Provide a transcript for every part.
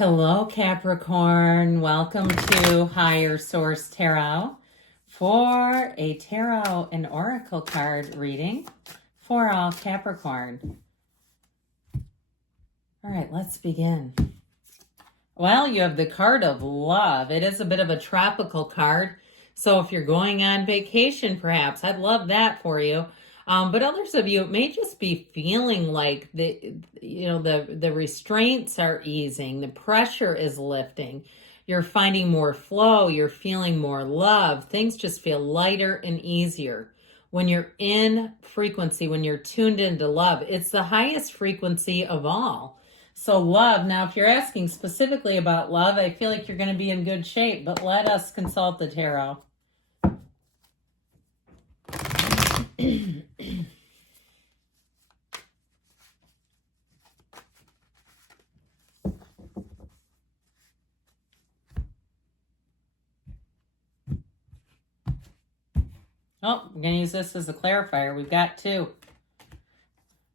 Hello, Capricorn. Welcome to Higher Source Tarot for a tarot and oracle card reading for all Capricorn. All right, let's begin. Well, you have the card of love. It is a bit of a tropical card. So if you're going on vacation, perhaps, I'd love that for you. But others of you, it may just be feeling like the restraints are easing, the pressure is lifting. You're finding more flow, you're feeling more love. Things just feel lighter and easier. When you're in frequency, when you're tuned into love, it's the highest frequency of all. So love, now if you're asking specifically about love, I feel like you're going to be in good shape, but let us consult the tarot. Oh, I'm going to use this as a clarifier. We've got two.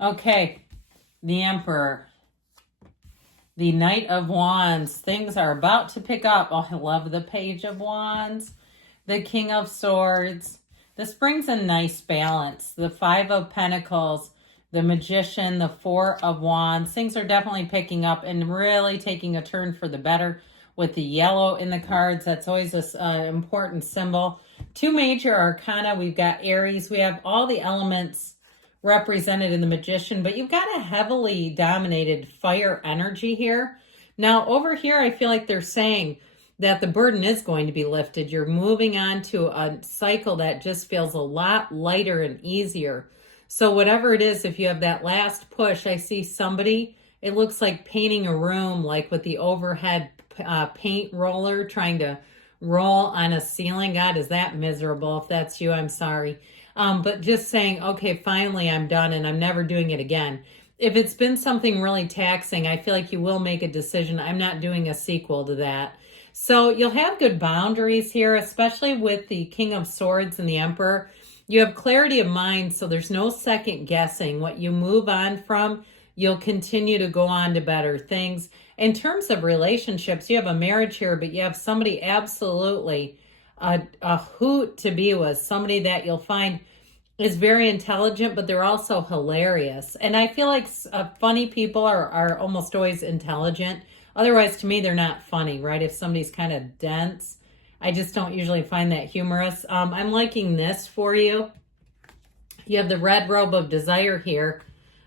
Okay, the Emperor. The Knight of Wands. Things are about to pick up. Oh, I love the Page of Wands. The King of Swords. This brings a nice balance. The Five of Pentacles, the Magician, the Four of Wands. Things are definitely picking up and really taking a turn for the better with the yellow in the cards. That's always an important symbol. Two major arcana. We've got Aries. We have all the elements represented in the Magician, but you've got a heavily dominated fire energy here. Now, over here, I feel like they're saying that the burden is going to be lifted. You're moving on to a cycle that just feels a lot lighter and easier. So whatever it is, if you have that last push, I see somebody, it looks like painting a room, like with the overhead paint roller, trying to roll on a ceiling. God, is that miserable? If that's you, I'm sorry. But just saying, okay, finally I'm done and I'm never doing it again. If it's been something really taxing, I feel like you will make a decision. I'm not doing a sequel to that. So you'll have good boundaries here, especially with the King of Swords and the Emperor. You have clarity of mind, so there's no second guessing. What you move on from, you'll continue to go on to better things. In terms of relationships, you have a marriage here, but you have somebody absolutely a hoot to be with, somebody that you'll find is very intelligent, but they're also hilarious. And I feel like funny people are almost always intelligent. Otherwise, to me, they're not funny, right? If somebody's kind of dense, I just don't usually find that humorous. I'm liking this for you. You have the Red Robe of Desire here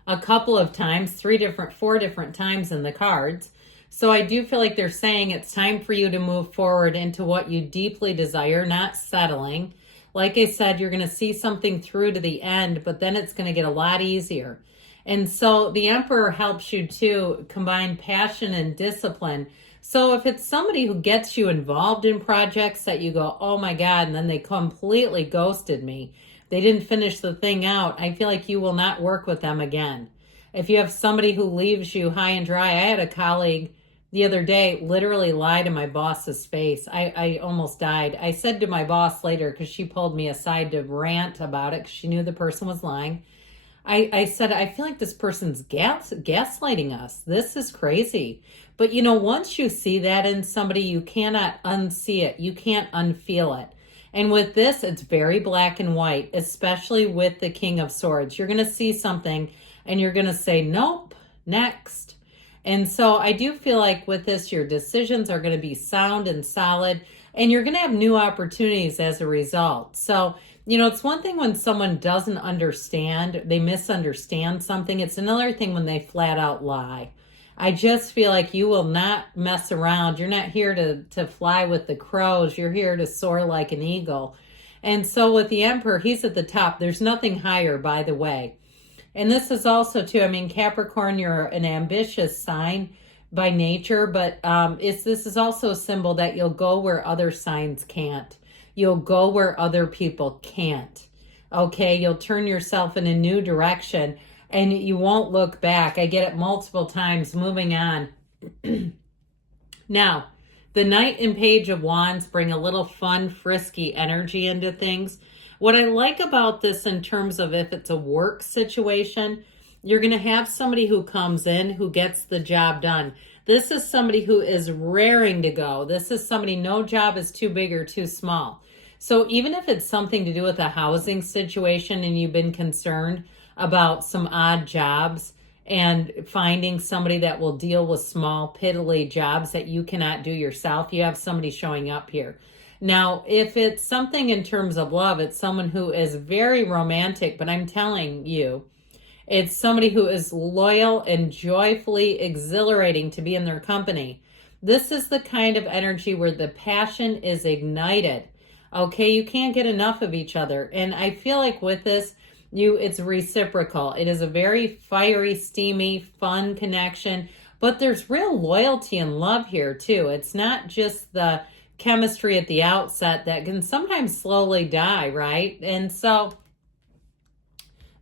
a couple of times, four different times in the cards. So I do feel like they're saying it's time for you to move forward into what you deeply desire, not settling. Like I said, you're going to see something through to the end, but then it's going to get a lot easier. And so the Emperor helps you to combine passion and discipline. So if it's somebody who gets you involved in projects that you go, oh my God, and then they completely ghosted me, they didn't finish the thing out, I feel like you will not work with them again. If you have somebody who leaves you high and dry, I had a colleague the other day literally lie to my boss's face. I almost died. I said to my boss later, because she pulled me aside to rant about it because she knew the person was lying. I said, I feel like this person's gaslighting us. This is crazy. But once you see that in somebody, you cannot unsee it. You can't unfeel it. And with this, it's very black and white, especially with the King of Swords. You're going to see something and you're going to say, nope, next. And so I do feel like with this, your decisions are going to be sound and solid, and you're going to have new opportunities as a result. So, it's one thing when someone doesn't understand, they misunderstand something. It's another thing when they flat out lie. I just feel like you will not mess around. You're not here to fly with the crows. You're here to soar like an eagle. And so with the Emperor, he's at the top. There's nothing higher, by the way. And this is also, too, Capricorn, you're an ambitious sign by nature, but this is also a symbol that you'll go where other signs can't. You'll go where other people can't. Okay, you'll turn yourself in a new direction, and you won't look back. I get it multiple times. Moving on. Now, the Knight and Page of Wands bring a little fun, frisky energy into things. What I like about this in terms of if it's a work situation, You're going to have somebody who comes in who gets the job done. This is somebody who is raring to go. This is somebody, no job is too big or too small. So even if it's something to do with a housing situation and you've been concerned about some odd jobs and finding somebody that will deal with small, piddly jobs that you cannot do yourself, you have somebody showing up here. Now, if it's something in terms of love, it's someone who is very romantic, but I'm telling you, it's somebody who is loyal and joyfully exhilarating to be in their company. This is the kind of energy where the passion is ignited. Okay, you can't get enough of each other. And I feel like with this, it's reciprocal. It is a very fiery, steamy, fun connection, but there's real loyalty and love here too. It's not just the chemistry at the outset that can sometimes slowly die, right? And so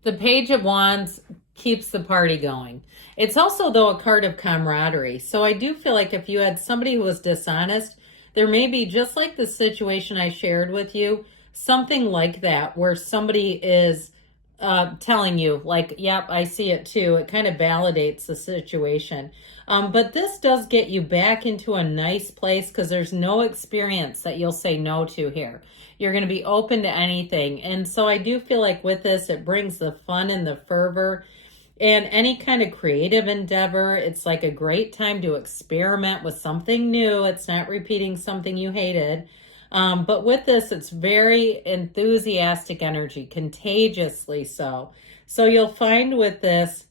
the Page of Wands keeps the party going. It's also, though, a card of camaraderie. So I do feel like if you had somebody who was dishonest, there may be, just like the situation I shared with you, something like that where somebody is telling you, like, yep, I see it too. It kind of validates the situation. But this does get you back into a nice place because there's no experience that you'll say no to here. You're going to be open to anything. And so I do feel like with this, it brings the fun and the fervor and any kind of creative endeavor. It's like a great time to experiment with something new. It's not repeating something you hated. But with this, it's very enthusiastic energy, contagiously so. So you'll find with this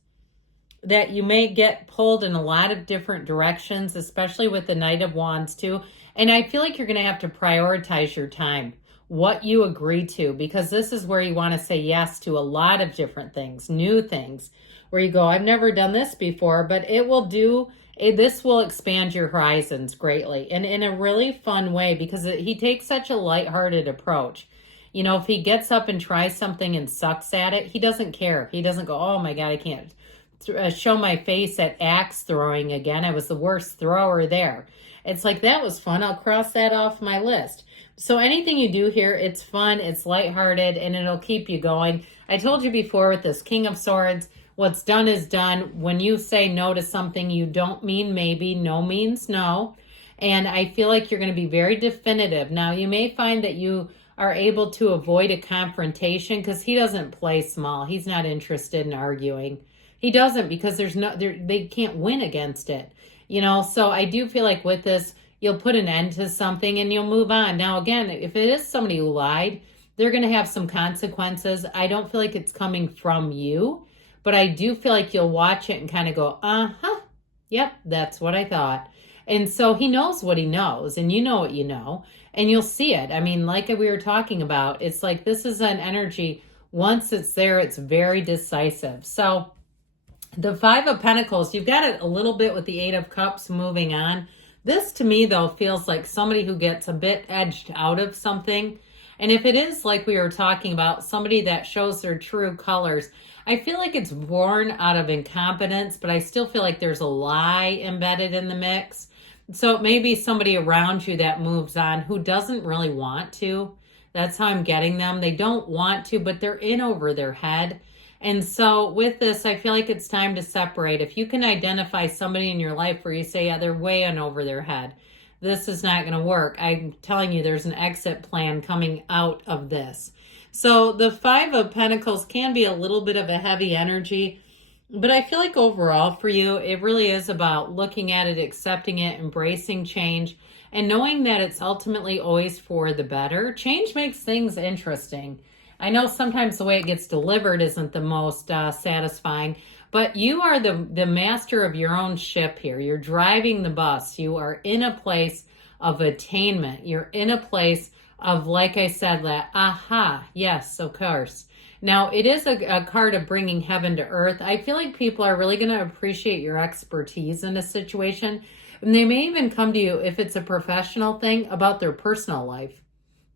that you may get pulled in a lot of different directions, especially with the Knight of Wands too. And I feel like you're going to have to prioritize your time, what you agree to, because this is where you want to say yes to a lot of different things, new things, where you go, I've never done this before, but this will expand your horizons greatly and in a really fun way because he takes such a lighthearted approach. You know, if he gets up and tries something and sucks at it, he doesn't care. He doesn't go, oh my God, I can't show my face at axe throwing again. I was the worst thrower there. It's like, that was fun. I'll cross that off my list. So anything you do here, it's fun, it's lighthearted, and it'll keep you going. I told you before with this King of Swords, what's done is done. When you say no to something, you don't mean maybe. No means no. And I feel like you're going to be very definitive. Now, you may find that you are able to avoid a confrontation because he doesn't play small. He's not interested in arguing. He doesn't, because they can't win against it. You know, so I do feel like with this, you'll put an end to something and you'll move on. Now, again, if it is somebody who lied, they're going to have some consequences. I don't feel like it's coming from you, but I do feel like you'll watch it and kind of go, yep, that's what I thought. And so he knows what he knows, and you know what you know, and you'll see it. I mean, like we were talking about, it's like this is an energy, once it's there, it's very decisive. So the Five of Pentacles, you've got it a little bit with the Eight of Cups moving on. This to me, though, feels like somebody who gets a bit edged out of something. And if it is like we were talking about, somebody that shows their true colors, I feel like it's born out of incompetence, but I still feel like there's a lie embedded in the mix. So it may be somebody around you that moves on who doesn't really want to. That's how I'm getting them. They don't want to, but they're in over their head. And so with this, I feel like it's time to separate. If you can identify somebody in your life where you say, yeah, they're way in over their head, this is not going to work. I'm telling you, there's an exit plan coming out of this. So the Five of Pentacles can be a little bit of a heavy energy, but I feel like overall for you, it really is about looking at it, accepting it, embracing change, and knowing that it's ultimately always for the better. Change makes things interesting. I know sometimes the way it gets delivered isn't the most satisfying, but you are the master of your own ship here. You're driving the bus. You are in a place of attainment. You're in a place of, like I said, that aha, yes, of course. Now, it is a card of bringing heaven to earth. I feel like people are really going to appreciate your expertise in a situation. And they may even come to you, if it's a professional thing, about their personal life.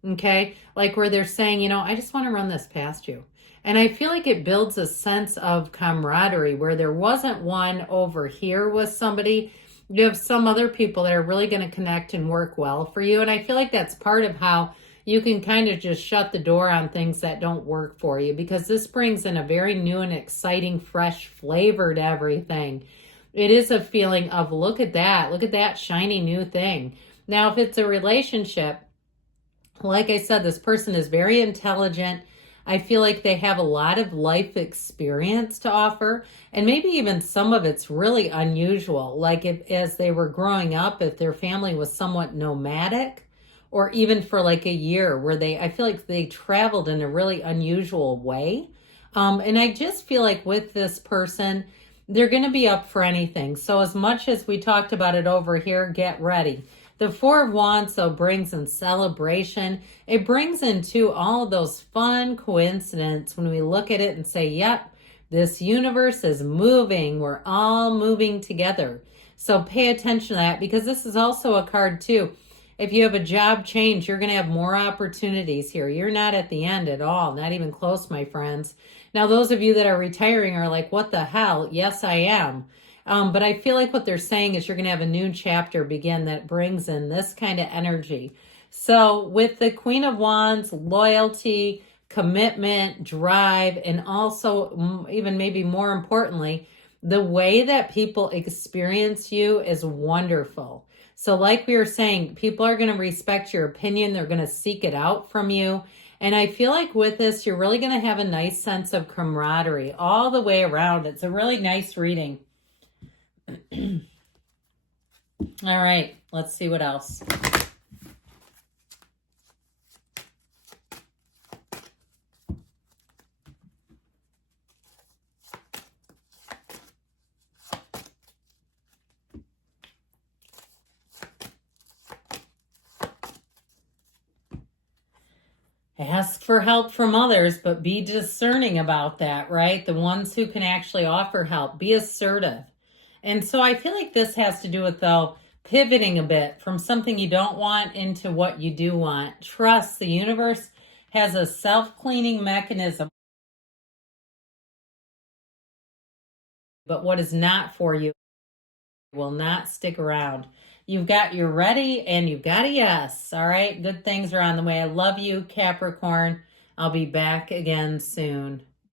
Okay? Like where they're saying, you know, I just want to run this past you. And I feel like it builds a sense of camaraderie where there wasn't one over here with somebody. You have some other people that are really going to connect and work well for you. And I feel like that's part of how you can kind of just shut the door on things that don't work for you, because this brings in a very new and exciting, fresh flavor to everything. It is a feeling of, look at that shiny new thing. Now, if it's a relationship, like I said, this person is very intelligent. I feel like they have a lot of life experience to offer, and maybe even some of it's really unusual. Like if, as they were growing up, if their family was somewhat nomadic, or even for like a year where I feel like they traveled in a really unusual way. And I just feel like with this person, they're going to be up for anything. So as much as we talked about it over here, get ready. The Four of Wands, though, brings in celebration. It brings in, too, all of those fun coincidences when we look at it and say, yep, this universe is moving. We're all moving together. So pay attention to that, because this is also a card, too. If you have a job change, you're going to have more opportunities here. You're not at the end at all, not even close, my friends. Now, those of you that are retiring are like, what the hell? Yes, I am. But I feel like what they're saying is you're going to have a new chapter begin that brings in this kind of energy. So with the Queen of Wands, loyalty, commitment, drive, and also even maybe more importantly, the way that people experience you is wonderful. So like we were saying, people are going to respect your opinion. They're going to seek it out from you. And I feel like with this, you're really going to have a nice sense of camaraderie all the way around. It's a really nice reading. All right, let's see what else. Ask for help from others, but be discerning about that, right? The ones who can actually offer help. Be assertive. And so I feel like this has to do with, though, pivoting a bit from something you don't want into what you do want. Trust the universe has a self-cleaning mechanism. But what is not for you will not stick around. You've got your ready and you've got a yes. All right, good things are on the way. I love you, Capricorn. I'll be back again soon.